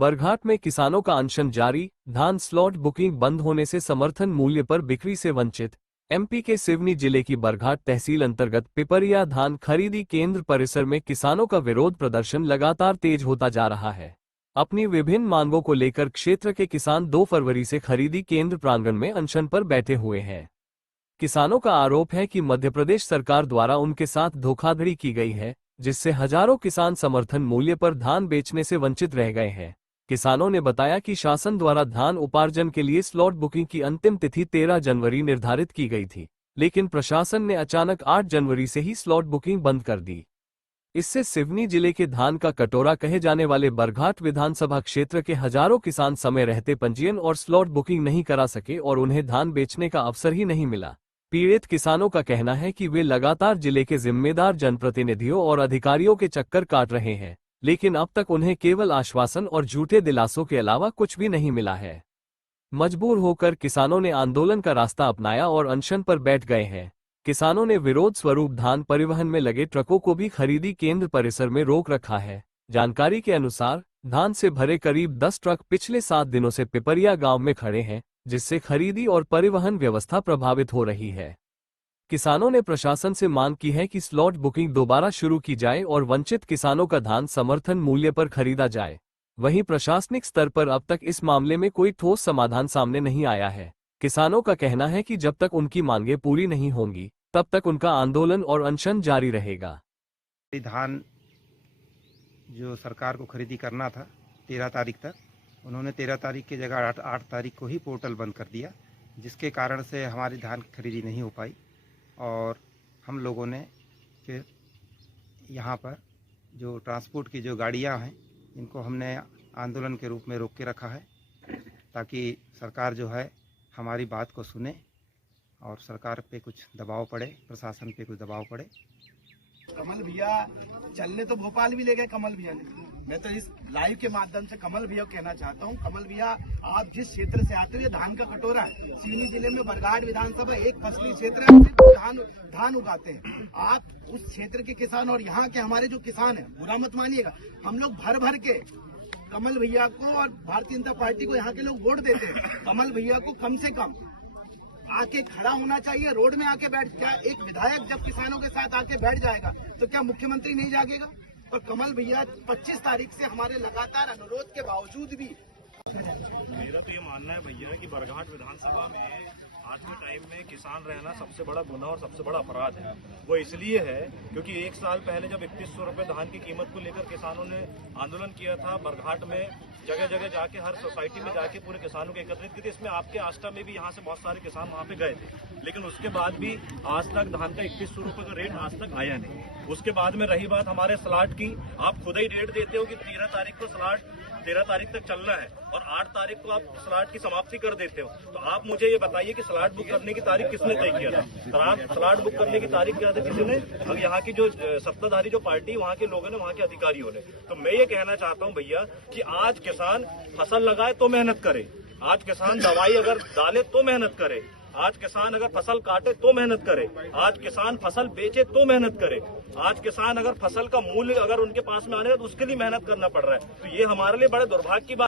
बरघाट में किसानों का अनशन जारी, धान स्लॉट बुकिंग बंद होने से समर्थन मूल्य पर बिक्री से वंचित। एमपी के सिवनी जिले की बरघाट तहसील अंतर्गत पिपरिया धान खरीदी केंद्र परिसर में किसानों का विरोध प्रदर्शन लगातार तेज होता जा रहा है। अपनी विभिन्न मांगों को लेकर क्षेत्र के किसान 2 फरवरी से खरीदी केंद्र प्रांगण में अनशन पर बैठे हुए हैं। किसानों का आरोप है कि मध्य प्रदेश सरकार द्वारा उनके साथ धोखाधड़ी की गई है, जिससे हजारों किसान समर्थन मूल्य पर धान बेचने से वंचित रह गए हैं। किसानों ने बताया कि शासन द्वारा धान उपार्जन के लिए स्लॉट बुकिंग की अंतिम तिथि 13 जनवरी निर्धारित की गई थी, लेकिन प्रशासन ने अचानक 8 जनवरी से ही स्लॉट बुकिंग बंद कर दी। इससे सिवनी जिले के धान का कटोरा कहे जाने वाले बरघाट विधानसभा क्षेत्र के हजारों किसान समय रहते पंजीयन और स्लॉट बुकिंग नहीं करा सके और उन्हें धान बेचने का अवसर ही नहीं मिला। पीड़ित किसानों का कहना है कि वे लगातार जिले के जिम्मेदार जनप्रतिनिधियों और अधिकारियों के चक्कर काट रहे हैं, लेकिन अब तक उन्हें केवल आश्वासन और झूठे दिलासों के अलावा कुछ भी नहीं मिला है। मजबूर होकर किसानों ने आंदोलन का रास्ता अपनाया और अनशन पर बैठ गए हैं। किसानों ने विरोध स्वरूप धान परिवहन में लगे ट्रकों को भी खरीदी केंद्र परिसर में रोक रखा है। जानकारी के अनुसार धान से भरे करीब 10 ट्रक पिछले 7 दिनों से पिपरिया गांव में खड़े हैं, जिससे खरीदी और परिवहन व्यवस्था प्रभावित हो रही है। किसानों ने प्रशासन से मांग की है कि स्लॉट बुकिंग दोबारा शुरू की जाए और वंचित किसानों का धान समर्थन मूल्य पर खरीदा जाए। वहीं प्रशासनिक स्तर पर अब तक इस मामले में कोई ठोस समाधान सामने नहीं आया है। किसानों का कहना है कि जब तक उनकी मांगें पूरी नहीं होंगी, तब तक उनका आंदोलन और अनशन जारी रहेगा। धान जो सरकार को खरीदी करना था 13 तारीख तक, उन्होंने 13 तारीख की जगह 8 तारीख को ही पोर्टल बंद कर दिया, जिसके कारण से हमारी धान खरीदी नहीं हो पाई। और हम लोगों ने फिर यहाँ पर जो ट्रांसपोर्ट की जो गाड़ियाँ हैं, इनको हमने आंदोलन के रूप में रोक के रखा है, ताकि सरकार जो है हमारी बात को सुने और सरकार पे कुछ दबाव पड़े, प्रशासन पे कुछ दबाव पड़े। कमल भैया चलने तो भोपाल भी ले गए कमल भैया ने। मैं तो इस लाइव के माध्यम से कमल भैया को कहना चाहता हूँ, कमल भैया आप जिस क्षेत्र से आते हो, ये धान का कटोरा है। सिवनी जिले में बरघाट विधानसभा एक फसली क्षेत्र है, धान उगाते हैं। आप उस क्षेत्र के किसान और यहाँ के हमारे जो किसान है, बुरा मत मानिएगा, हम लोग भर भर के कमल भैया को और भारतीय जनता पार्टी को यहाँ के लोग वोट देते हैं। कमल भैया को कम से कम आके खड़ा होना चाहिए, रोड में आके बैठ। क्या एक विधायक जब किसानों के साथ आके बैठ जाएगा तो क्या मुख्यमंत्री नहीं जागेगा? और कमल भैया 25 तारीख से हमारे लगातार अनुरोध के बावजूद भी। मेरा तो ये मानना है भैया कि बरघाट विधानसभा में आज के टाइम में किसान रहना सबसे बड़ा गुनाह और सबसे बड़ा अपराध है। वो इसलिए है क्योंकि 1 साल पहले जब 3100 रुपये धान की कीमत को लेकर किसानों ने आंदोलन किया था, बरघाट में जगह जगह जाके हर सोसाइटी में जाके पूरे किसानों को एकत्रित किए थे। इसमें आपके आष्टा में भी यहाँ से बहुत सारे किसान वहाँ पे गए थे, लेकिन उसके बाद भी आज तक धान का 3100 रुपये का रेट आज तक आया नहीं। उसके बाद में रही बात हमारे स्लॉट की, आप खुद ही डेट देते हो कि 13 तारीख को स्लॉट 13 तारीख तक चलना है और 8 तारीख को आप स्लॉट की समाप्ति कर देते हो। तो आप मुझे ये बताइए कि स्लॉट बुक करने की तारीख किसने तय किया था? स्लॉट बुक करने की तारीख क्या थी किसी ने? अब यहाँ की जो सत्ताधारी जो पार्टी, वहाँ के लोगों ने, वहाँ के अधिकारियों ने। तो मैं ये कहना चाहता हूँ भैया कि आज किसान फसल लगाए तो मेहनत करे, आज किसान दवाई अगर डाले तो मेहनत करे, आज किसान अगर फसल काटे तो मेहनत करे, आज किसान फसल बेचे तो मेहनत करे, आज किसान अगर फसल का मूल्य अगर उनके पास में आने तो उसके लिए मेहनत करना पड़ रहा है। तो ये हमारे लिए बड़े दुर्भाग्य की बात।